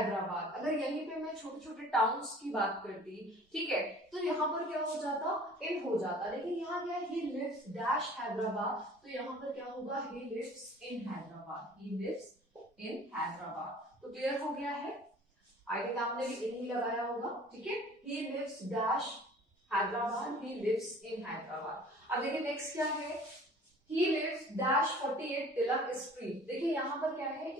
हैदराबाद, अगर यहीं पे मैं छोटे छोटे टाउन्स की बात करती, ठीक है, तो यहाँ पर क्या हो जाता, इन हो जाता, लेकिन यहाँ क्या है, ही लिव्स डैश हैदराबाद, तो यहाँ पर क्या होगा, he lives in Hyderabad, he lives in Hyderabad. तो क्लियर हो गया है, आई थिंक आपने भी इन ही लगाया होगा, ठीक है, he lives dash Hyderabad, he lives in Hyderabad. अब देखिए नेक्स्ट क्या है, he lives dash 48 Tilak street. देखिए यहाँ पर क्या है,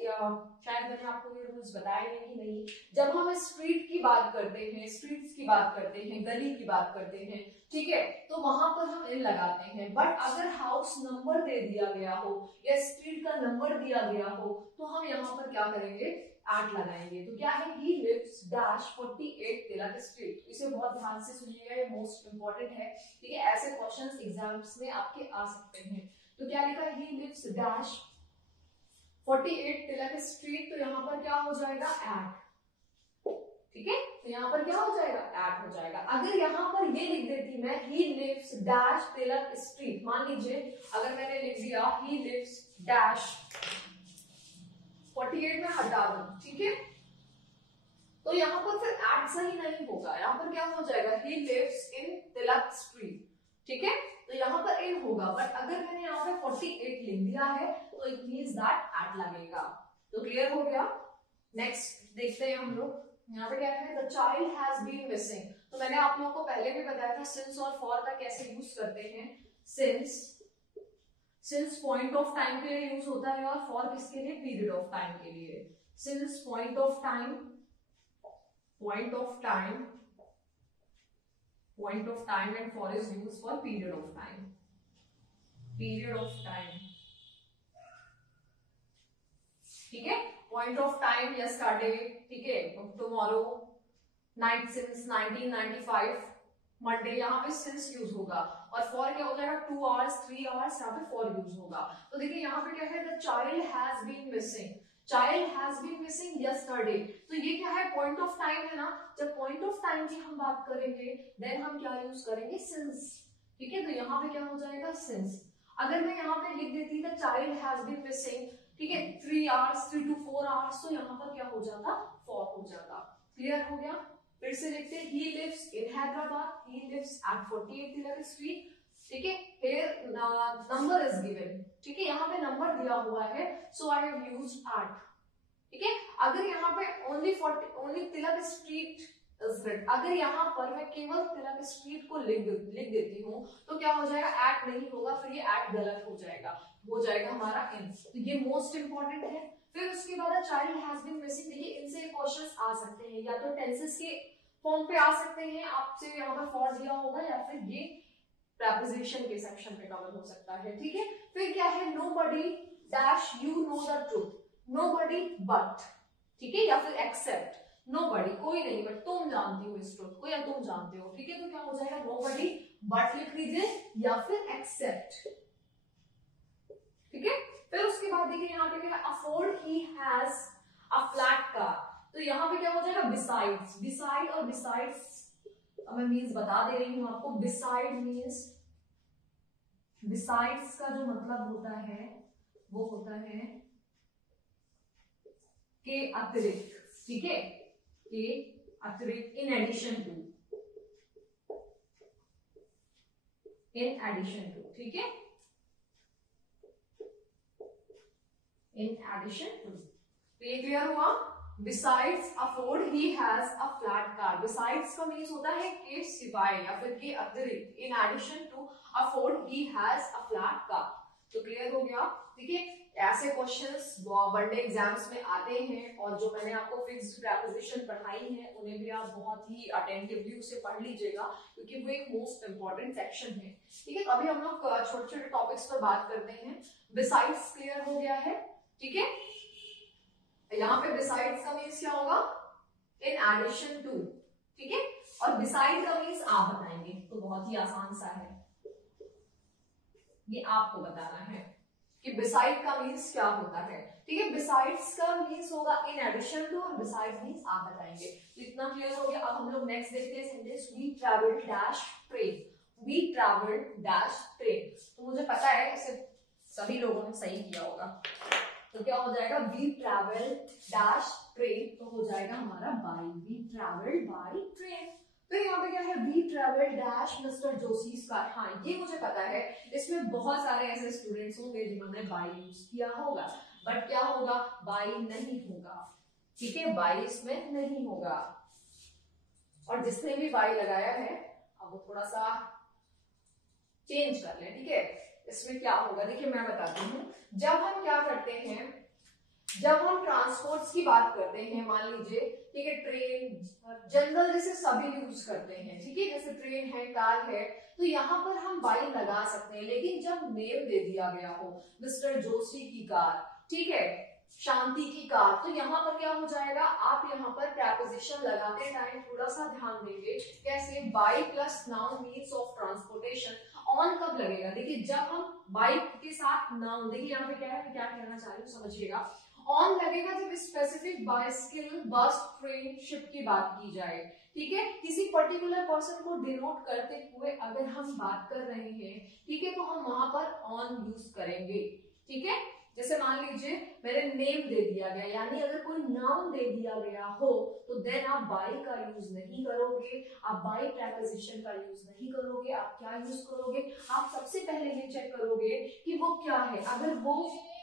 शायद मैंने आपको ये रूल्स बताए हैं कि नहीं, जब हम स्ट्रीट की बात करते हैं, स्ट्रीट्स की बात करते हैं, गली की बात करते हैं, ठीक है, तो वहां पर हम इन लगाते हैं, बट अगर हाउस नंबर दे दिया गया हो या स्ट्रीट का नंबर दिया गया हो तो हम यहाँ पर क्या करेंगे, 8 लगाएंगे। तो क्या है, he lives dash 48 Tilak street. इसे बहुत ध्यान से सुनिएगा, ये मोस्ट इंपॉर्टेंट है, ठीक है, ऐसे क्वेश्चंस एग्जाम्स में आपके आ सकते हैं। तो क्या लिखा है, he lives dash 48 Tilak street, तो यहाँ पर क्या हो जाएगा, 8, ठीक है, तो यहाँ पर क्या हो जाएगा, 8 हो जाएगा। अगर यहाँ पर ये लिख देती मैं, he lives dash Tilak street, मान लीजिए अगर मैंने लिख दिया he lives dash 48 में हटा दूं, ठीक है, तो यहाँ पर फिर 8 सही नहीं होगा, यहाँ पर क्या हो जाएगा, he lives in Tilak street, ठीक है, तो यहाँ पर इन होगा, बट अगर मैंने यहाँ पे 48 लिख दिया है तो इट मींस दैट 8 लगेगा। तो क्लियर हो गया। नेक्स्ट देखते हैं हम लोग, यहाँ पे क्या है, the child has been missing. तो मैंने आप लोगों को पहले भी बताया था सिंस और फॉर का कैसे यूज करते हैं। सिंस पॉइंट ऑफ टाइम के लिए यूज होता है और फॉर किसके लिए, पीरियड ऑफ टाइम के लिए। Since point of time and for is used for period of time, ठीक है, पॉइंट ऑफ टाइम यस्टरडे, ठीक है, टुमारो, नाइट सिंस 1995, मंडे, यहाँ पे सिंस यूज होगा, और फॉर क्या हो जाएगा, 2 आवर्स 3 आवर्स, यहाँ पे फॉर यूज होगा। तो देखिए यहाँ पे क्या है, the child has been missing, child has been missing yesterday, तो ये क्या है, पॉइंट ऑफ टाइम है ना, जब पॉइंट ऑफ टाइम की हम बात करेंगे देन हम क्या यूज करेंगे, सिंस, ठीक है, तो यहाँ पे क्या हो जाएगा, सिंस। अगर मैं यहाँ पे लिख देती the child has been missing, ठीक है, 3 आवर्स 3 to 4 आवर्स, तो यहाँ पर क्या हो जाता, फॉर हो जाता। क्लियर हो गया। फिर से लिखते हैं, he lives in Hyderabad, he lives at 48 Tilak street, ठीक है, here नंबर इज गिवन, ठीक है, यहाँ पे नंबर दिया हुआ है, सो आई हैव यूज्ड 8, ठीक है। अगर यहाँ पे ओनली तिलक स्ट्रीट, अगर यहाँ पर मैं केवल तिलक स्ट्रीट को लिख देती हूँ तो क्या हो जाएगा, 8 नहीं होगा, फिर ये 8 गलत हो जाएगा हमारा इन, तो ये मोस्ट इंपॉर्टेंट है। फिर उसके बाद चाइल्ड हैज बीन मिसिंग, देखिए इनसे क्वेश्चंस आ सकते हैं, या तो टेंसेस के फॉर्म पे आ सकते हैं, आपसे यहाँ पर फॉर दिया होगा, या फिर ये प्रेपोजिशन के सेक्शन पे कवर हो सकता है, ठीक है। फिर क्या है, nobody dash you know the truth, nobody but, ठीक है, या फिर एक्सेप्ट, नोबडी कोई नहीं, बट तुम जानती हो इस ट्रूथ को, या तुम जानते हो, ठीक है, तो क्या हो जाएगा, नोबडी बट लिख लीजिए, या फिर एक्सेप्ट, ठीक है। फिर उसके बाद देखिए यहाँ पे क्या है, afford he has a flat car, तो यहाँ पे क्या हो जाएगा, बिसाइड्स, बिसाइड और बिसाइड्स मैं मीन्स बता दे रही हूं आपको, बिसाइड मीन्स, बिसाइड्स का जो मतलब होता है वो होता है के अतिरिक्त, ठीक है, के अतिरिक्त, इन एडिशन टू, ठीक है, इन एडिशन टू। तो ये क्लियर हुआ। Besides afford he has a flat car, besides का मीन्स होता है के सिवाय या फिर के अतिरिक्त, in addition to afford he has a flat car। तो क्लियर हो गया, ठीक है। ऐसे क्वेश्चंस वनडे एग्जाम्स में आते हैं, और जो मैंने आपको फिक्स्ड प्रेपोजिशन पढ़ाई है उन्हें भी आप बहुत ही अटेंटिवली उसे पढ़ लीजिएगा, क्योंकि वो एक मोस्ट इंपॉर्टेंट सेक्शन है, ठीक है। अभी हम लोग छोटे छोटे टॉपिक्स पर बात करते हैं। बिसाइड्स क्लियर हो गया है, ठीक है। यहाँ पे बिसाइड्स का मीन्स क्या होगा, इन एडिशन टू, ठीक है, और बिसाइड का मीन्स आप बताएंगे, तो बहुत ही आसान सा है, ये आपको बताना है कि बिसाइड का मीन्स क्या होता है, ठीक है। बिसाइड्स का मीन्स होगा इन एडिशन टू, और बिसाइड मीन्स आप बताएंगे। तो इतना क्लियर हो गया। अब हम लोग नेक्स्ट देखते हैं sentence, we travelled dash train, we travelled dash train. तो मुझे पता है इसे सभी लोगों ने सही किया होगा, तो क्या हो जाएगा, वी ट्रैवल डैश ट्रेन, तो हो जाएगा हमारा by, we travel by train. फिर यहाँ पे क्या है, we travel dash mister Joshi's car. हाँ ये मुझे पता है, इसमें बहुत सारे ऐसे स्टूडेंट्स होंगे जिन्होंने बाई यूज किया होगा, बट क्या होगा, बाई नहीं होगा, ठीक है, बाई इसमें नहीं होगा। और जिसने भी बाई लगाया है अब वो थोड़ा सा चेंज कर लें, ठीक है। इसमें क्या होगा, देखिए मैं बताती हूँ, जब हम क्या करते हैं, जब हम ट्रांसपोर्ट्स की बात करते हैं, मान लीजिए, ठीक है, ट्रेन, जनरल जैसे सभी यूज करते हैं, ठीक है, जैसे ट्रेन है, कार है, तो यहाँ पर हम बाई लगा सकते हैं। लेकिन जब नेम दे दिया गया हो, मिस्टर जोशी की कार, ठीक है, शांति की कार, तो यहाँ पर क्या हो जाएगा, आप यहाँ पर प्रपोजिशन लगाते टाइम थोड़ा सा ध्यान देंगे, कैसे, by plus noun means of transportation. On कब लगेगा, देखिए जब हम बाइक के साथ नाउन, देखिए यहाँ पे क्या है, मैं क्या कहना चाह रही हूँ समझिएगा, ऑन लगेगा जब स्पेसिफिक बाइसिकल, बस, ट्रेन, शिप की बात की जाए, ठीक है, किसी पर्टिकुलर पर्सन को डिनोट करते हुए अगर हम बात कर रहे हैं, ठीक है, तो हम वहां पर ऑन यूज करेंगे, ठीक है। जैसे मान लीजिए मैंने नेम दे दिया गया, यानी अगर कोई नाउन दे दिया गया हो तो देन आप बाई का यूज नहीं करोगे, आप बाई प्रपोजिशन का यूज नहीं करोगे, आप क्या यूज करोगे, आप सबसे पहले ये चेक करोगे कि वो क्या है। अगर वो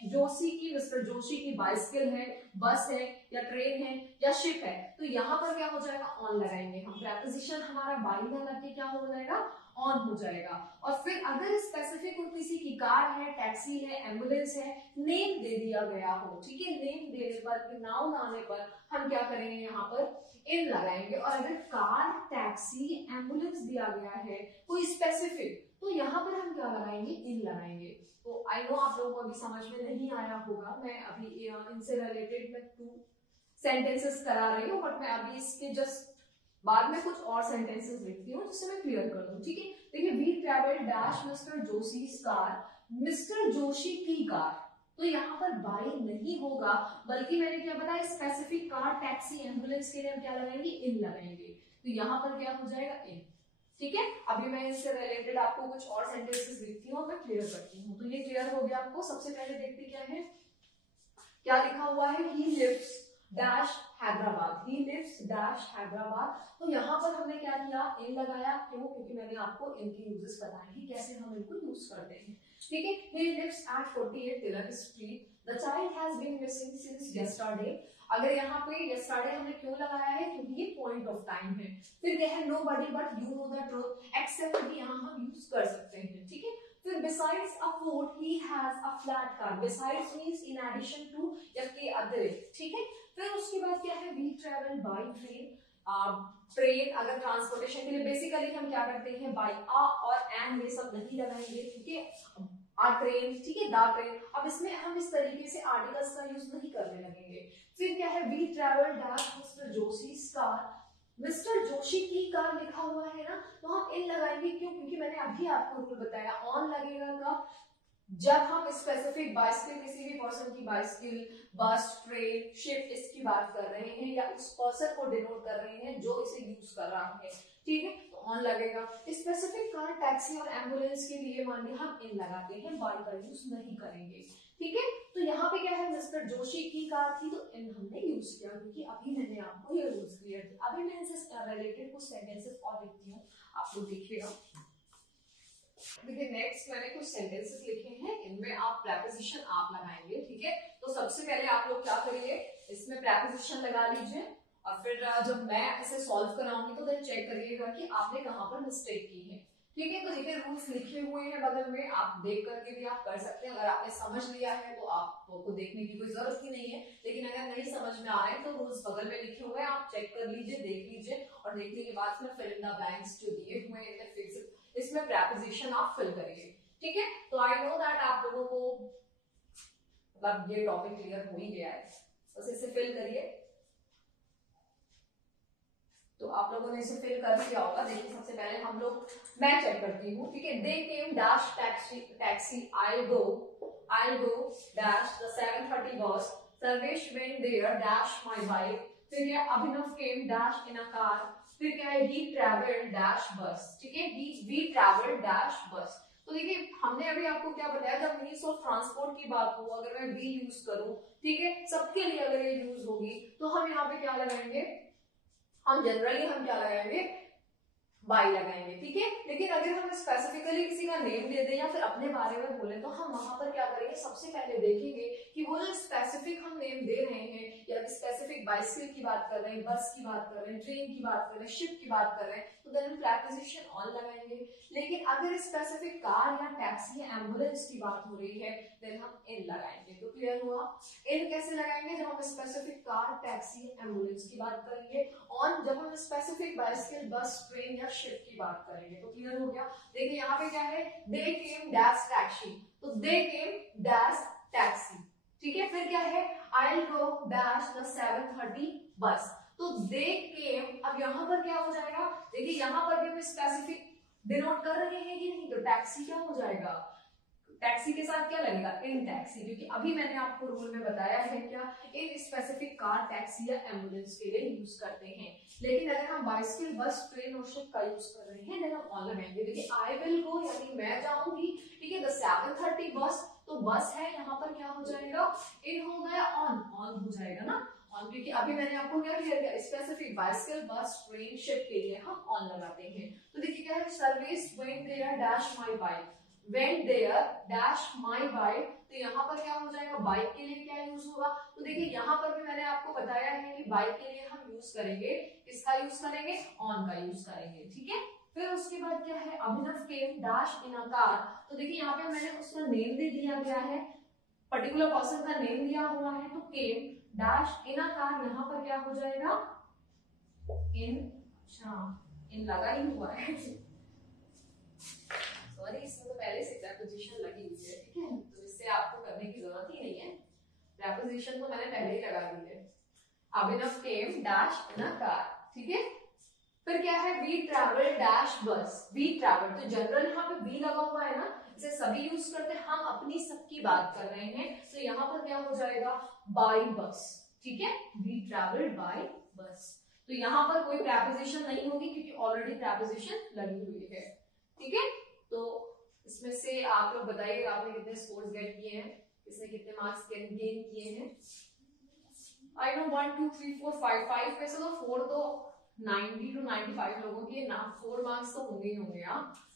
जोशी की, मिस्टर जोशी की बाइसिकल है, बस है, या ट्रेन है, या शिप है, तो यहाँ पर क्या हो जाएगा, ऑन लगाएंगे हम, प्रपोजिशन हमारा बाई ना लग के क्या हो जाएगा, ऑन हो जाएगा। और फिर अगर स्पेसिफिक किसी की कार है, टैक्सी है, एम्बुलेंस है, नेम दे दिया गया हो, ठीक है, नेम देने पर, नाउन आने पर हम क्या करेंगे, यहाँ पर इन लगाएंगे। और अगर कार, टैक्सी, एम्बुलेंस दिया गया है कोई स्पेसिफिक, तो यहाँ पर हम क्या लगाएंगे, इन लगाएंगे। तो आई नो आप लोगों को अभी समझ में नहीं आया होगा, मैं अभी इनसे रिलेटेड मैं 2 सेंटेंसेस करा रही हूँ, बट मैं अभी इसके जस्ट बाद में कुछ और सेंटेंसेस लिखती हूँ जिससे मैं क्लियर कर दूं, ठीक है। देखिए, we travel dash mister Joshi's car, mister Joshi की कार, तो यहाँ पर बाई नहीं होगा, बल्कि मैंने क्या बताया, स्पेसिफिक कार, टैक्सी, एम्बुलेंस के लिए हम क्या लगाएंगे, इन लगाएंगे, तो यहाँ पर क्या हो जाएगा, इन, ठीक है। अभी मैं इससे रिलेटेड आपको कुछ और सेंटेंसेस लिखती हूँ और मैं क्लियर करती हूँ। तो ये क्लियर हो गया आपको। सबसे पहले देखते क्या है, क्या लिखा हुआ है, he lives dash Hyderabad, he lives dash Hyderabad, तो यहाँ पर हमने क्या किया, इन लगाया, क्यों, क्योंकि मैंने आपको इनके यूजेस बताए हैं, कैसे हम इनको यूज करते हैं, ठीक है। he lives at 48 Tilak street, the child has been missing since yesterday। अगर यहाँ पे yesterday हमने क्यों लगाया है, क्योंकि ये पॉइंट ऑफ टाइम है। फिर यह है nobody but you know the truth, except भी यहाँ हम यूज कर सकते हैं, ठीक है। फिर besides a food he has a flat car, besides means in addition to या के अतिरिक्त, ठीक है। फिर उसके बाद क्या है, we travel by train, train अगर ट्रांसपोर्टेशन के लिए, बेसिकली हम क्या करते हैं, बाई, आ और एन ये सब नहीं लगाएंगे, ठीक है, आ ट्रेन, ठीक है, द ट्रेन। अब इसमें हम इस तरीके से आर्टिकल्स का यूज नहीं करने लगेंगे। फिर क्या है, we travel dash mister Joshi's car, mister Joshi की कार लिखा हुआ है ना, तो हम इन लगाएंगे, क्यों, क्योंकि मैंने अभी आपको रूल बताया, ऑन लगेगा कब, जब हम स्पेसिफिक बाइसिकल, किसी भी पर्सन की बाइसिकल, बस, ट्रेन, शिप इसकी बात कर रहे हैं, या उस पर्सन को डिनोट कर रहे हैं जो इसे यूज कर रहा है, ठीक है, तो ऑन लगेगा। स्पेसिफिक कार, टैक्सी और एम्बुलेंस के लिए मान लिया हम इन लगाते हैं, बाई का यूज नहीं करेंगे, ठीक है। तो यहाँ पे क्या है, मिस्टर जोशी की कार थी तो इन हमने यूज किया, क्योंकि अभी मैंने आपको ये रूल्स क्लियर थे। अभी मैं इनसे रिलेटेड कुछ सेंटेंसेस और लिखती हूँ, आप लोग देखिएगा। देखिए नेक्स्ट मैंने कुछ सेंटेंसेस लिखे हैं, इनमें आप प्रपोजिशन आप लगाएंगे, ठीक है। तो सबसे पहले आप लोग क्या करिए, इसमें प्रपोजिशन लगा लीजिए, और फिर जब मैं इसे सॉल्व कराऊंगी तो देन चेक करिएगा कि आपने कहाँ पर मिस्टेक की है, ठीक है। तो देखिए रूल्स लिखे हुए हैं बगल में, आप देख करके भी आप कर सकते हैं। अगर आपने समझ लिया है तो आपको देखने की कोई जरूरत ही नहीं है, लेकिन अगर नहीं समझ में आ रहे हैं तो रूल्स बगल में लिखे हुए हैं, आप चेक कर लीजिए, देख लीजिए, और देखने के बाद फिर फिल इन द ब्लैंक्स जो दिए हुए हैं फिर से इसमें प्रपोजिशन आप फिल करिए, ठीक है। तो आई नो दैट आप लोगों को मतलब ये टॉपिक क्लियर हो ही गया है, बस इसे फिल करिए। तो आप लोगों ने इसे फिल कर दिया होगा। देखिए सबसे पहले हम लोग, मैं चेक करती हूँ, ठीक है। They came dash taxi I go dash the 7:30 bus, Sarvesh went there dash my bike, फिर क्या, अभिनव केम डैश इन अ कार, फिर क्या है, ही ट्रैवल्ड डैश बस, ठीक है, वी ट्रैवल्ड डैश बस। तो देखिए हमने अभी आपको क्या बताया, जब मीन्स ऑफ ट्रांसपोर्ट की बात हो, अगर मैं बी यूज करूं, ठीक है, सबके लिए अगर ये यूज होगी, तो हम यहाँ पे क्या लगाएंगे, हम जनरली हम क्या लगाएंगे, बाई लगाएंगे, ठीक है। लेकिन अगर हम स्पेसिफिकली किसी का नेम दे दें या फिर अपने बारे में बोले, तो हम वहां पर क्या करेंगे, सबसे पहले देखेंगे कि वो जो स्पेसिफिक हम नेम दे रहे हैं, या स्पेसिफिक बाइसिकल की बात कर रहे हैं, बस की बात कर रहे हैं, ट्रेन की बात कर रहे हैं, शिप की बात कर रहे हैं, तो देन प्रीपोजिशन ऑन लगाएंगे। लेकिन अगर स्पेसिफिक कार या टैक्सी या एम्बुलेंस की बात हो रही है, देन हम इन लगाएंगे। तो क्लियर हुआ। इन कैसे लगाएंगे, जब हम स्पेसिफिक कार, टैक्सी, एम्बुलेंस की बात करेंगे। ऑन जब हम स्पेसिफिक बाइसिकल, बस, ट्रेन या शिप की बात करेंगे। तो क्लियर हो गया। देखिए यहाँ पे क्या है, दे केम डैश टैक्सी, तो दे केम डैश टैक्सी, ठीक है। फिर क्या है, I will go dash the 7:30 बस, तो दे केम। अब यहाँ पर क्या हो जाएगा, देखिए यहाँ पर भी हम स्पेसिफिक डिनोट कर रहे हैं कि नहीं, तो टैक्सी क्या हो जाएगा, टैक्सी के साथ क्या लगेगा, इन टैक्सी, क्योंकि अभी मैंने आपको रूल में बताया है क्या, इन स्पेसिफिक कार, टैक्सी या एम्बुलेंस के लिए यूज करते हैं। लेकिन अगर हम बाइसिकल, बस, ट्रेन और शिप का यूज कर रहे हैं, देन हम ऑन लगाएंगे। देखिए आई विल गो यानी मैं जाऊंगी, ठीक है, द 7:30 बस, तो बस है, यहाँ पर क्या हो जाएगा, इन हो गया, ऑन हो जाएगा ना, ऑन, क्योंकि अभी मैंने आपको क्या क्लियर किया, स्पेसिफिक बाइसिकल, बस, ट्रेन, शिप के लिए हम ऑन लगाते हैं। तो देखिए क्या है, service went there dash my bike, went there dash my bike, तो यहाँ पर क्या हो जाएगा, बाइक के लिए क्या यूज होगा, तो देखिए यहाँ पर भी मैंने आपको बताया है कि बाइक के लिए हम यूज करेंगे, किसका यूज करेंगे, ऑन का यूज करेंगे, ठीक है। फिर उसके बाद क्या है, अभिनव केम डैश इन अ कार, तो देखिए यहाँ पे मैंने उसका नेम दे दिया गया है, पर्टिकुलर पर्सन का नेम दिया हुआ है, तो केम डैश इन अ कार, यहाँ पर क्या हो जाएगा, इन, अच्छा इन लगा ही हुआ है, सॉरी, इसमें तो पहले से प्रीपोजिशन लगी हुई है, ठीक है, तो इससे आपको करने की जरूरत ही नहीं है, प्रीपोजिशन तो मैंने पहले ही लगा दी है। अभिनव केम डैश इन अ कार, ठीक है। फिर क्या है, वी ट्रैवल डैश बस, वी ट्रैवल, तो जनरल यहाँ पे वी लगा हुआ है ना, इसे सभी यूज करते हैं, हम अपनी सबकी बात कर रहे हैं, तो यहाँ पर क्या हो जाएगा, बाय बस, ठीक है, वी ट्रैवल बाय बस, तो यहाँ पर कोई प्रीपोजिशन नहीं होगी क्योंकि ऑलरेडी प्रीपोजिशन लगी हुई है, ठीक है। तो इसमें से आप लोग बताइएगा आपने कितने स्कोर्स गेट किए हैं, किसने कितने मार्क्स गेन किए हैं। आई नो 1 2 3 4 5 में से तो 4 तो 90 to 95 लोगों के ना 4 मार्क्स तो होंगे ही होंगे।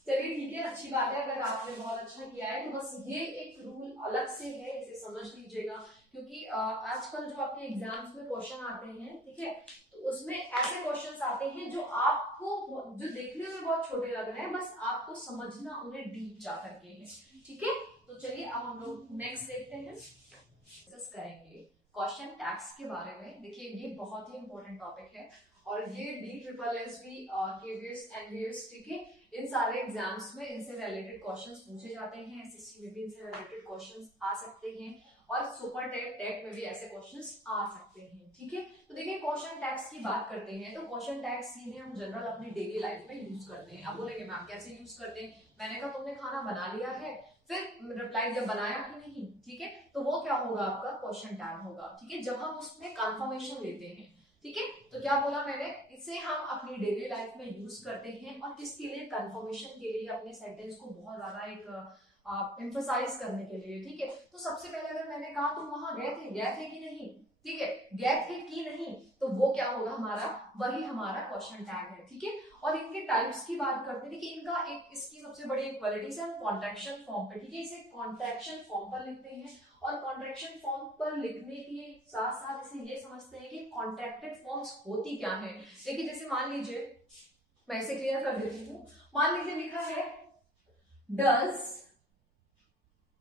चलिए ठीक है, अच्छी बात है, अगर आपने बहुत अच्छा किया है तो बस ये एक रूल अलग से है, इसे समझ लीजिएगा, क्योंकि आजकल जो आपके एग्जाम्स में क्वेश्चन आते हैं, ठीक है, तो उसमें ऐसे क्वेश्चंस आते हैं जो आपको, जो देखने में बहुत छोटे लग रहे हैं, बस आपको समझना उन्हें डीप जा करके है, ठीक है। तो चलिए अब हम लोग नेक्स्ट देखते हैं, डिस्कस करेंगे क्वेश्चन टैग्स के बारे में। देखिए ये बहुत ही इंपॉर्टेंट टॉपिक है और ये DSSB, KVS, NVS, ठीक है, इन सारे एग्जाम्स में इनसे रिलेटेड क्वेश्चंस पूछे जाते हैं, SSC में भी इनसे रिलेटेड क्वेश्चंस आ सकते हैं और सुपर टेट में भी ऐसे क्वेश्चंस आ सकते हैं, ठीक है। तो देखिए क्वेश्चन टैग्स की बात करते हैं, तो क्वेश्चन टैग्स सीधे हम जनरल अपनी डेली लाइफ में यूज करते हैं। अब बोलेंगे मैम कैसे यूज करते हैं, मैंने कहा तुमने खाना बना लिया है, फिर रिप्लाई जब बनाया कि नहीं, ठीक है, तो वो क्या होगा, आपका क्वेश्चन टैग होगा, ठीक है, जब हम उसमें कंफर्मेशन लेते हैं, ठीक है। तो क्या बोला मैंने, इसे हम अपनी डेली लाइफ में यूज करते हैं और किसके लिए, कंफर्मेशन के लिए, अपने सेंटेंस को बहुत ज्यादा एक एम्फसाइज करने के लिए, ठीक है। तो सबसे पहले अगर मैंने कहा तुम वहां गए थे कि नहीं, ठीक है, गए थे कि नहीं, तो वो क्या होगा हमारा, वही हमारा क्वेश्चन टैग है, ठीक है। और इनके टाइप्स की बात करते हैं, देखिए इनका एक, इसकी सबसे बड़ी इक्वालिटी से हम कॉन्ट्रैक्शन फॉर्म पे, ठीक है, इसे कॉन्ट्रैक्शन फॉर्म पर लिखते हैं और कॉन्ट्रैक्शन फॉर्म पर लिखने के साथ साथ इसे ये समझते हैं कि कॉन्ट्रैक्टेड फॉर्म्स होती क्या है। देखिए जैसे मान लीजिए, मैं इसे क्लियर कर देती हूँ, मान लीजिए लिखा है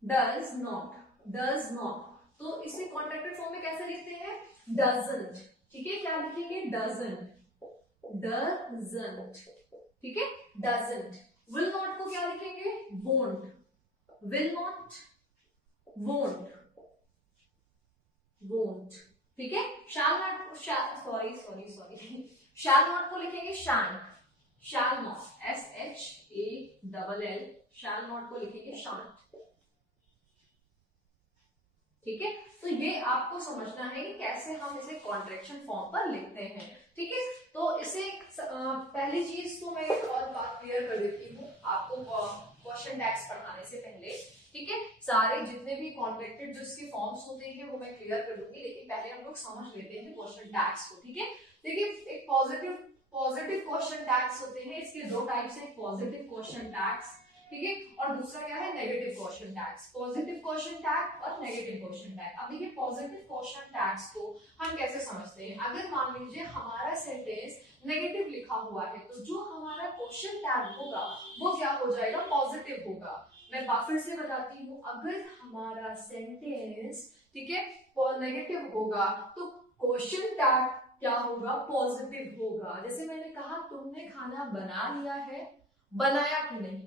डज नॉट, तो इसे कॉन्ट्रैक्टेड फॉर्म में कैसे लिखते हैं, डजंट, ठीक है, क्या लिखेंगे, डजंट, ठीक है, डजंट। विल नॉट को क्या लिखेंगे, वोंट, विल नॉट, वोंट, ठीक है। Shall not, sorry shall not को लिखेंगे shan't, shall not, SHALL, shall not को लिखेंगे शांट, ठीक है। तो ये आपको समझना है कि कैसे हम इसे कॉन्ट्रैक्शन फॉर्म पर लिखते हैं, ठीक है। तो इसे पहली चीज तो मैं एक और बात क्लियर कर देती हूँ, आपको क्वेश्चन टैग्स पढ़ना सारे जितने भी कॉन्ट्रैक्टेड जो इसके फॉर्म्स होते हैं वो मैं क्लियर कर दूंगी, लेकिन पहले हम लोग समझ लेते हैं क्वेश्चन टैग्स को, ठीक है। देखिए एक पॉजिटिव क्वेश्चन टैग्स होते हैं, इसके दो टाइप्स हैं, पॉजिटिव क्वेश्चन टैग्स, ठीक है, और दूसरा क्या है negative question tags. Positive question tag और नेगेटिव क्वेश्चन टैग। अब देखिए पॉजिटिव क्वेश्चन टैग्स को हम कैसे समझते हैं, अगर मान लीजिए हमारा सेंटेंस नेगेटिव लिखा हुआ है तो जो हमारा क्वेश्चन टैग होगा वो क्या हो जाएगा, पॉजिटिव होगा। मैं फिर से बताती हूँ, अगर हमारा सेंटेंस ठीक है नेगेटिव होगा तो क्वेश्चन टैग क्या होगा, पॉजिटिव होगा। जैसे मैंने कहा तुमने खाना बना लिया है, बनाया कि नहीं,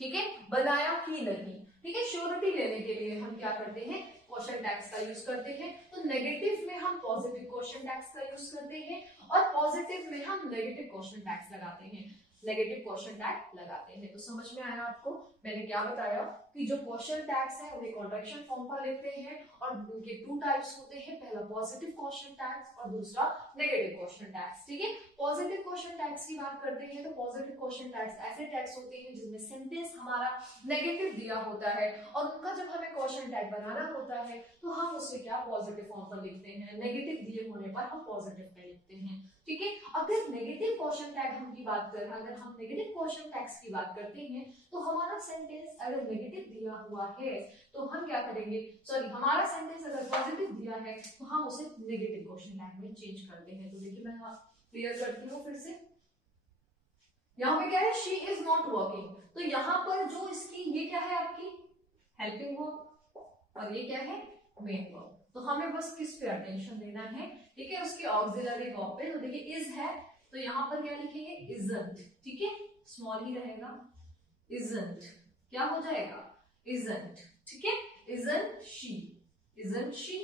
ठीक है, बनाया कि नहीं, ठीक है। श्योरिटी लेने के लिए हम क्या करते हैं, क्वेश्चन टैग्स का यूज करते हैं। तो नेगेटिव में हम पॉजिटिव क्वेश्चन टैग्स का यूज करते हैं और पॉजिटिव में हम नेगेटिव क्वेश्चन टैग्स लगाते हैं, नेगेटिव क्वेश्चन टैग लगाते हैं। तो समझ में आया आपको मैंने क्या बताया कि जो क्वेश्चन टैग्स है उन्हें कॉन्ट्रैक्शन फॉर्म पर लिखते हैं और उनके टू टाइप्स होते हैं, पहला पॉजिटिव क्वेश्चन टैग्स और दूसरा नेगेटिव क्वेश्चन टैग्स, ठीक है। पॉजिटिव क्वेश्चन टैग्स की बात करते हैं तो पॉजिटिव क्वेश्चन टैग्स ऐसे टैग्स होते हैं जिसमें सेंटेंस हमारा नेगेटिव दिया होता है और उनका जब हमें क्वेश्चन टैग बनाना होता है तो हम उसे क्या पॉजिटिव फॉर्म पर लिखते हैं, नेगेटिव दिए होने पर हम पॉजिटिव पे लिखते हैं, ठीक है। अगर नेगेटिव क्वेश्चन टैग हम की बात करें, अगर हम नेगेटिव क्वेश्चन टैग्स की बात करते हैं तो हमारा सेंटेंस अगर नेगेटिव दिया हुआ है तो हम क्या करेंगे, सॉरी हमारा सेंटेंस अगर पॉजिटिव दिया है तो हम उसे नेगेटिव क्वेश्चन टैग में चेंज करते हैं। तो देखिए मैं क्लियर करती हूँ फिर से, यहाँ पे क्या है, शी इज नॉट वर्किंग, तो यहाँ पर जो इसकी ये क्या है आपकी हेल्पिंग वर्ब और ये क्या है मेन वर्ब। तो हमें बस किस पे अटेंशन देना है, ठीक है, उसके ऑक्सिलरी वर्ब पे। तो देखिए इज है तो यहाँ पर क्या लिखेंगे, इजंट, ठीक है, स्मॉल ही रहेगा, इजंट क्या हो जाएगा, इजंट, ठीक है, isn't she, isn't she.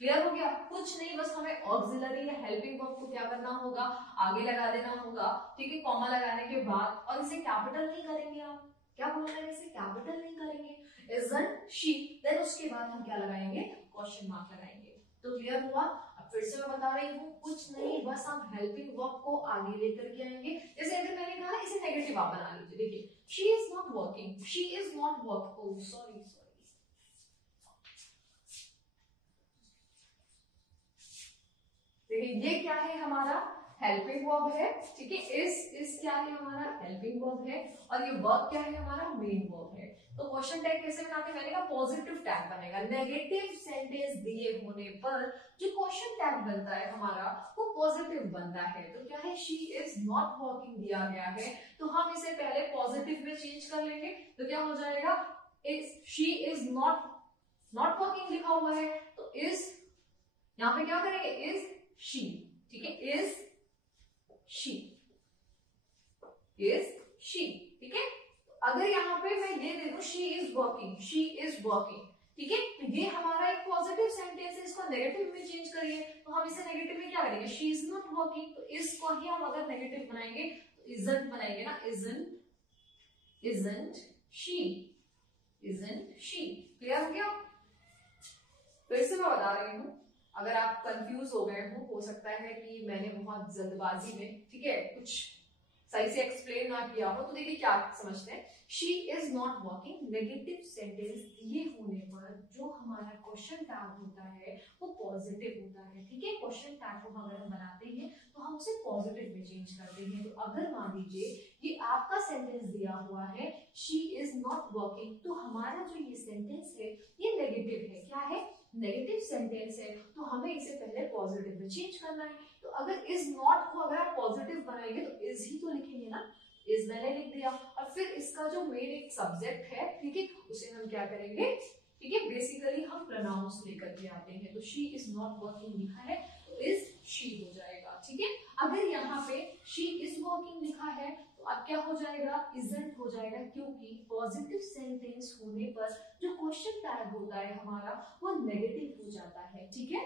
Clear हो गया, कुछ नहीं, बस हमें ऑक्सिलरी या हेल्पिंग वर्ब को क्या करना होगा, आगे लगा देना होगा, ठीक है, कॉमा लगाने के बाद, और इसे कैपिटल नहीं करेंगे, आप क्या बोल रहे हैं, इसे कैपिटल नहीं करेंगे, इजंट शी, देन उसके बाद हम क्या लगाएंगे, क्वेश्चन मार्क लगाएंगे। तो क्लियर हुआ। अब फिर से मैं बता रही हूँ, कुछ नहीं, बस हम हेल्पिंग वर्ब को आगे लेकर के आएंगे। जैसे अगर मैंने कहा इसे नेगेटिव आप बना लीजिए, देखिए she is not working, she is not work, oh sorry, ये क्या है हमारा हेल्पिंग वर्ब है, ठीक है, इस क्या है हमारा हेल्पिंग वर्ब है और ये वर्ब क्या है हमारा मेन वर्ब है। तो क्वेश्चन टैग कैसे बनाते हैं, मैंने कहा पॉजिटिव टैग बनेगा, नेगेटिव सेंटेंस दिए होने पर जो क्वेश्चन टैग बनता है हमारा वो पॉजिटिव बनता है। तो क्या है, शी इज नॉट वर्किंग दिया गया है तो हम इसे पहले पॉजिटिव में चेंज कर लेंगे, तो क्या हो जाएगा, शी इज नॉट वर्किंग लिखा हुआ है तो इज, यहाँ पे क्या करेंगे, इज शी, ठीक है, इज शी, इज शी, ठीक है। अगर यहाँ पे मैं ये दे दूं she is working, she is working, ठीक है, तो ये हमारा एक पॉजिटिव सेंटेंस है, इसको नेगेटिव में चेंज करिए तो हम इसे नेगेटिव में क्या करेंगे, शी इज नॉट वर्किंग, तो इसको ही हम अगर नेगेटिव बनाएंगे तो इजंट बनाएंगे ना, isn't, isn't she, isn't she. Clear हो गया। फिर से मैं बता रही हूँ, अगर आप कंफ्यूज हो गए हो सकता है कि मैंने बहुत जल्दबाजी में, ठीक है, कुछ सही से एक्सप्लेन ना किया हो, तो देखिए क्या समझते हैं, she is not working, negative sentence दिए होने पर जो हमारा क्वेश्चन टैग होता है वो पॉजिटिव होता है, ठीक है। क्वेश्चन टैग को अगर हम बनाते हैं तो हम उसे पॉजिटिव में चेंज करते हैं। तो अगर मान लीजिए ये आपका सेंटेंस दिया हुआ है शी इज नॉट वर्किंग, तो हमारा जो ये सेंटेंस है ये नेगेटिव है, क्या है, नेगेटिव सेंटेंस है, तो हमें इसे पहले पॉजिटिव में चेंज करना है। तो अगर इज नॉट को अगर आप पॉजिटिव बनाएंगे तो इज ही तो लिखेंगे ना, इज मैंने लिख दिया और फिर इसका जो मेन एक सब्जेक्ट है, ठीक है, उसे हम क्या करेंगे, ठीक है, बेसिकली हम प्रोनाउंस लेकर के आते हैं। तो शी इज नॉट वर्किंग लिखा है तो इज शी हो जाएगा, ठीक है। अगर यहाँ पे शी इज वर्किंग लिखा है तो अब क्या हो जाएगा, इजंट हो जाएगा, क्योंकि पॉजिटिव सेंटेंस होने पर जो क्वेश्चन टैग होता है हमारा वो नेगेटिव हो जाता है, ठीक है।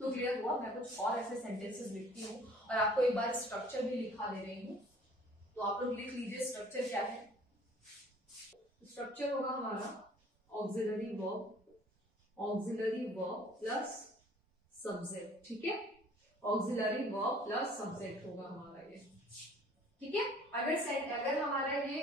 तो क्लियर हुआ। मैं कुछ और ऐसे सेंटेंसेस लिखती हूँ और आपको एक बार स्ट्रक्चर भी लिखा दे रही हूँ, तो आप लोग लिख लीजिए स्ट्रक्चर क्या है। स्ट्रक्चर होगा हमारा ऑक्सिलरी वर्ब प्लस सब्जेक्ट, ठीक है, ऑक्सिलरी वर्ब प्लस सब्जेक्ट होगा हमारा ये, ठीक है। अगर हमारा ये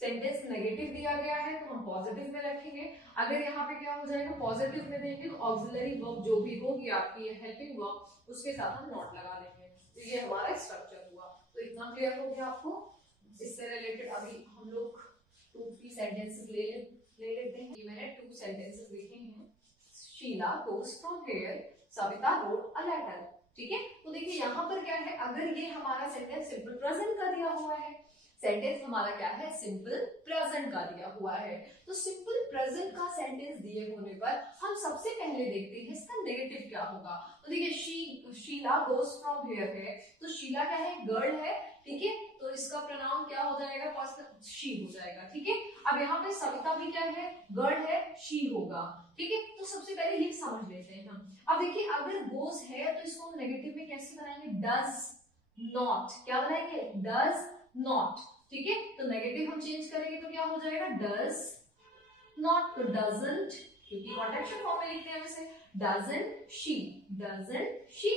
सेंटेंस नेगेटिव दिया गया है तो हम पॉजिटिव में रखेंगे। अगर यहाँ पे क्या हो जाएगा, पॉजिटिव में देंगे तो ऑक्सिलरी वर्ब जो भी होगी आपकी हेल्पिंग वर्ब, उसके साथ हम नॉट लगा देंगे। तो ये हमारा स्ट्रक्चर हुआ। तो इतना क्लियर हो गया आपको। इससे रिलेटेड अभी हम लोग 2-3 सेंटेंसेस ले लेते हैं। ये मैंने 2 सेंटेंसेस लिखे हैं। Sheila goes from here, Savita wrote a letter। ठीक है, तो देखिए यहाँ पर क्या है, अगर ये हमारा सेंटेंस सिंपल प्रेजेंट का दिया हुआ है, सेंटेंस हमारा क्या है, सिंपल प्रेजेंट का दिया हुआ है, तो सिंपल प्रेजेंट का सेंटेंस दिए होने पर हम सबसे पहले देखते हैं इसका नेगेटिव क्या होगा। तो देखिए शीला गोस फ्रॉम हियर है, तो शीला क्या है, गर्ल है। ठीक है, तो इसका प्रोनाउन क्या हो जाएगा, शी हो जाएगा। ठीक है, अब यहाँ पे सविता भी क्या है, गर्ल है, शी होगा। ठीक है, तो सबसे पहले ये समझ लेते हैं हम। अब देखिए अगर गोस है तो इसको हम नेगेटिव में कैसे बनाएंगे, डज नॉट। क्या बनाएंगे, डज नॉट। ठीक है, तो नेगेटिव हम चेंज करेंगे तो क्या हो जाएगा, डज नॉट। तो डजंट, क्योंकि कॉन्ट्रैक्शन फॉर्म में लिखते हैं वैसे, डजंट शी, डजंट शी।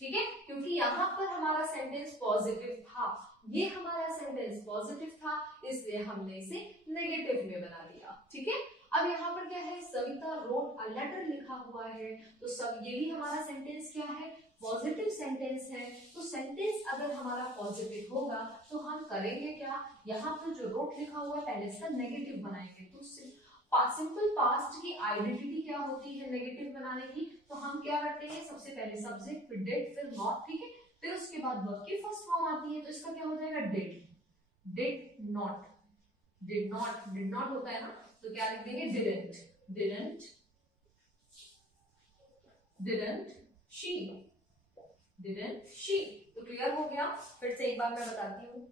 ठीक है, क्योंकि यहाँ पर हमारा सेंटेंस पॉजिटिव था, ये हमारा सेंटेंस पॉजिटिव था, इसलिए हमने इसे नेगेटिव में बना दिया। ठीक है, अब यहाँ पर क्या है, सविता रोट अ लेटर लिखा हुआ है, तो सब ये भी हमारा सेंटेंस क्या है, पॉजिटिव सेंटेंस है। तो सेंटेंस अगर हमारा पॉजिटिव होगा तो हम करेंगे क्या, यहाँ पर जो रोट लिखा हुआ है पहले इसका नेगेटिव बनाएंगे। तो सिंपल पास्ट की आइडेंटिटी क्या होती है नेगेटिव बनाने की, तो हम क्या करते हैं, सबसे पहले सब्जेक्ट, फिर डिड, फिर नॉट। ठीक है, फिर उसके बाद वर्ब की फर्स्ट फॉर्म आती है, तो इसका क्या हो जाएगा, did, did not, did not, did not होता है ना, तो क्या लिख देंगे, didn't, didn't, didn't she, didn't she. तो क्लियर हो गया। फिर से एक बार मैं बताती हूँ,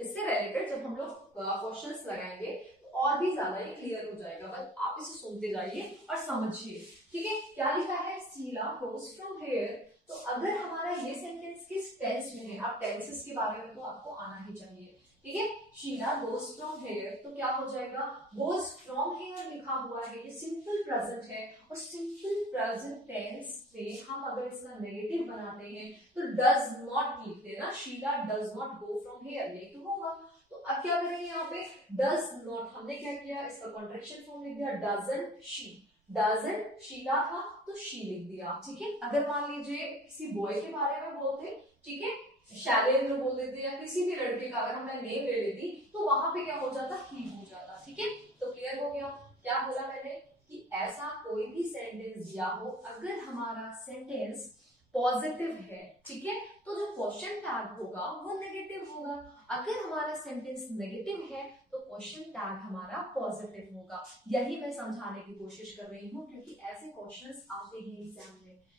इससे रिलेटेड जब हम लोग क्वेश्चंस लगाएंगे तो और भी ज्यादा ये क्लियर हो जाएगा, बस आप इसे सुनते जाइए और समझिए। ठीक है, क्या लिखा है, शीला गोस फ्रॉम हियर। तो अगर हमारा ये सेंटेंस किस टेंस में है, आप टेंसेस के बारे में तो आपको आना ही चाहिए। ठीक है, शीला गोस फ्रॉम हियर, तो क्या हो जाएगा, गोस फ्रॉम हियर लिखा हुआ है, ये सिंपल प्रेजेंट है, और सिंपल प्रेजेंट टेंस में हम अगर इसका नेगेटिव बनाते हैं तो डज नॉट लिखते हैं ना, Sheela does not go from here, ये तो होगा। तो अब क्या करेंगे, यहाँ पे डज नॉट हमने क्या किया, इसका कॉन्ट्रैक्शन फॉर्म लिख दिया, डजंट शी, डजंट शीला था तो शी लिख दिया। ठीक है, अगर मान लीजिए किसी बॉय के बारे में बोलते, ठीक है, शैलेंद्र बोल देते या किसी भी लड़के का अगर हमने नेम ले लेती तो वहां पे क्या हो जाता, ही हो जाता। ठीक है, तो क्लियर हो गया। क्या बोला मैंने कि ऐसा कोई भी सेंटेंस दिया हो, अगर हमारा सेंटेंस पॉजिटिव है, ठीक है, तो जो क्वेश्चन टैग होगा वो नेगेटिव होगा। अगर हमारा सेंटेंस नेगेटिव है तो क्वेश्चन टैग हमारा पॉजिटिव होगा। यही मैं समझाने की कोशिश कर रही हूँ, क्योंकि ऐसे क्वेश्चंस आते ही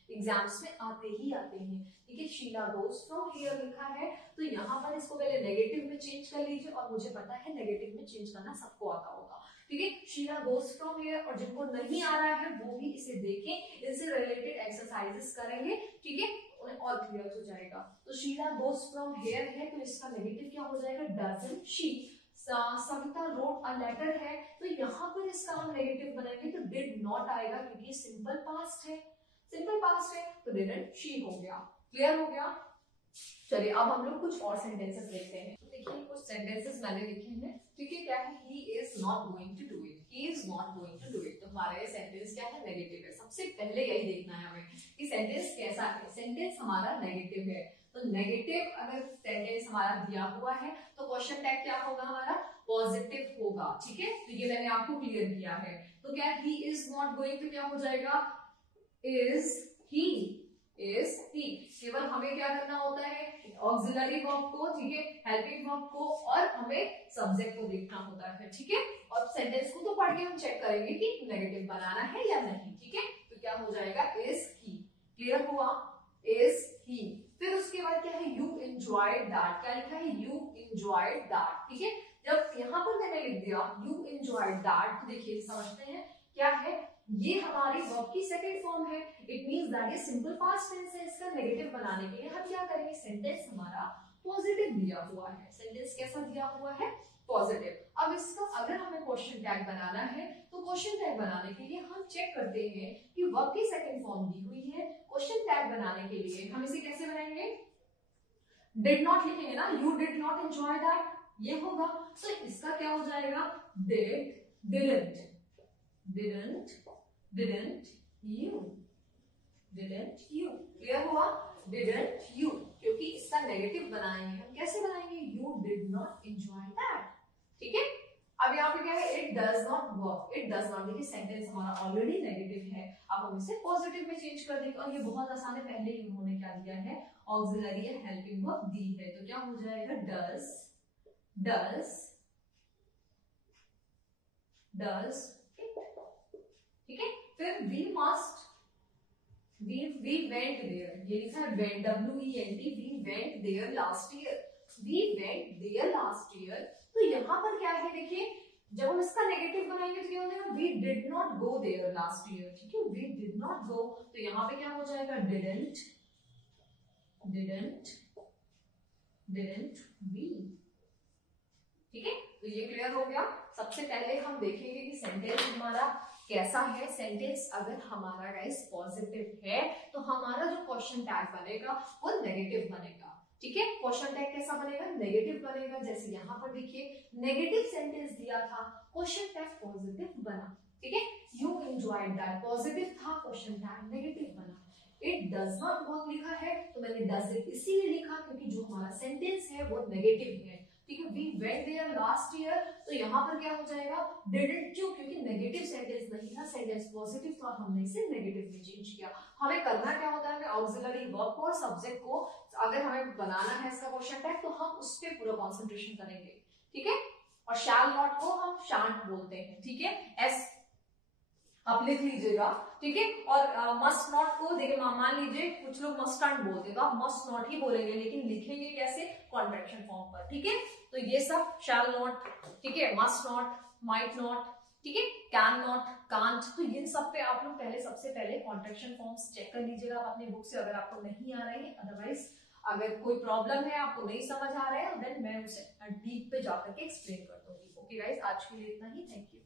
एग्जाम्स में आते ही आते हैं। ठीक है, शीला गोस फ्रॉम हियर लिखा है, तो यहाँ पर इसको पहले नेगेटिव में चेंज कर लीजिए, और मुझे पता है नेगेटिव में चेंज करना सबको आता होगा। ठीक है, शीला गोस फ्रॉम हियर, और जिनको नहीं आ रहा है वो भी इसे देखें, इनसे रिलेटेड एक्सरसाइजेस करेंगे। ठीक है, उन्हें और क्लियर हो जाएगा। तो शीला गोस फ्रॉम हियर है, तो इसका नेगेटिव क्या हो जाएगा, doesn't she. Savita wrote a letter है, तो यहाँ पर इसका हम नेगेटिव बनाएंगे तो डिड नॉट आएगा, क्योंकि सिंपल पास्ट है, सिंपल पास्ट है, तो डिडंट शी हो गया। क्लियर हो गया। चलिए अब हम लोग कुछ और सेंटेंसेस देखते हैं। तो देखिए कुछ सेंटेंसेस मैंने लिखे हैं। ठीक है, क्या है, he is not going to do it, he is not going to do it. तो हमारा ये सेंटेंस क्या है, नेगेटिव है। सबसे पहले यही देखना है हमें कि सेंटेंस कैसा है। सेंटेंस हमारा नेगेटिव है, तो नेगेटिव अगर सेंटेंस हमारा दिया हुआ है तो क्वेश्चन टैग क्या होगा, हमारा पॉजिटिव होगा। ठीक है, तो ये मैंने आपको क्लियर किया है। तो क्या he is not going to क्या हो जाएगा, इज ही, इज ही। केवल हमें क्या करना होता है, ऑक्सिलरी वर्ब को, ठीक है, हेल्पिंग वर्ब को, और हमें सब्जेक्ट को देखना होता है। ठीक है, और सेंटेंस को तो पढ़ के हम चेक करेंगे कि नेगेटिव बनाना है या नहीं। ठीक है, तो क्या हो जाएगा, इज ही। क्लियर हुआ, इज ही। फिर उसके बाद क्या है, यू एंजॉयड दैट। क्या लिखा है, यू एंजॉयड दैट। ठीक है, जब यहाँ पर मैंने लिख दिया यू एंजॉयड दैट, तो देखिए समझते हैं क्या है, ये हमारी वर्ब की सेकंड फॉर्म है। इट मींस दैट ये सिंपल पास्ट टेंस है। इसका नेगेटिव बनाने के लिए हम क्या करेंगे, सेंटेंस हमारा पॉजिटिव दिया हुआ है। सेंटेंस कैसा दिया हुआ है, पॉजिटिव। अब इसका अगर हमें क्वेश्चन टैग बनाना है, तो क्वेश्चन टैग बनाने के लिए हम चेक करते हैं कि वर्ब की सेकंड फॉर्म दी हुई है। क्वेश्चन टैग बनाने के लिए हम इसे कैसे बनाएंगे, डिड नॉट लिखेंगे ना, you did not enjoy that. ये होगा। तो इसका क्या हो जाएगा, did, didn't, didn't, didn't you, didn't you, clear हुआ, didn't you, क्योंकि इसका नेगेटिव बनाएंगे हम, कैसे बनाएंगे, you did not enjoy that, ठीक है। अब यहाँ पे क्या है, it does not work, it does not, देखिए सेंटेंस हमारा ऑलरेडी नेगेटिव है, अब हम इसे पॉजिटिव में चेंज कर देंगे, और ये बहुत आसान है, पहले ही उन्होंने क्या दिया है, ऑक्सिलरी है, हेल्पिंग वर्ब दी है, तो क्या हो जाएगा, does, does, does it, ठीक है। फिर we must, we went there, ये लिखा है went, W-E-N-T, we went there last year, we went there last year, तो यहाँ पर क्या है, देखिए जब हम इसका नेगेटिव बनाएंगे तो क्या हो जाएगा, we did not go there last year, ठीक है, we did not go, तो यहाँ पे क्या हो जाएगा, didn't, didn't, didn't we, ठीक है। तो ये क्लियर हो गया। सबसे पहले हम देखेंगे कि सेंटेंस हमारा कैसा है। सेंटेंस अगर हमारा गाइस पॉजिटिव है तो हमारा जो क्वेश्चन टैग बनेगा वो नेगेटिव बनेगा, ठीक है। क्वेश्चन टैग कैसा बनेगा, नेगेटिव बनेगा। जैसे यहाँ पर देखिए नेगेटिव सेंटेंस दिया था, क्वेश्चन टैग पॉजिटिव बना, ठीक है। यू एंजॉयड दैट, पॉजिटिव था, क्वेश्चन टैग नेगेटिव बना। इट डज नॉट वर्क लिखा है तो मैंने डज इट इसीलिए लिखा क्योंकि जो हमारा सेंटेंस है वो नेगेटिव है, ठीक है। We went there last year, तो यहाँ पर क्या हो जाएगा, डिडंट यू, क्योंकि नेगेटिव सेंटेंस नहीं था, सेंटेंस पॉजिटिव था, हमने इसे नेगेटिव में चेंज किया। हमें करना क्या होता है, ऑक्सिलरी वर्ब को और सब्जेक्ट को अगर हमें बनाना है इसका क्वेश्चन टैग तो हम उस पर पूरा कॉन्सेंट्रेशन करेंगे, ठीक है। और शैल नॉट को हम शांट बोलते हैं, ठीक है, एस आप लिख लीजिएगा, ठीक है। और मस्ट नॉट को देखिए, मान लीजिए कुछ लोग मस्ट नॉट बोलते हैं तो आप मस्ट नॉट ही बोलेंगे, लेकिन लिखेंगे कैसे, कॉन्ट्रैक्शन फॉर्म पर, ठीक है। तो ये सब शैल नॉट, ठीक है, मस्ट नॉट, माइट नॉट, ठीक है, कैन नॉट, कांट, तो इन सब पे आप लोग पहले सबसे पहले कॉन्ट्रैक्शन फॉर्म्स चेक कर लीजिएगा आप अपनी बुक से, अगर आपको नहीं आ रहे हैं। अदरवाइज अगर कोई प्रॉब्लम है, आपको नहीं समझ आ रहा है, देन मैं उसे डीप पे जाकर के एक्सप्लेन कर दूंगी। ओके गाइस, आज के लिए इतना ही, थैंक यू।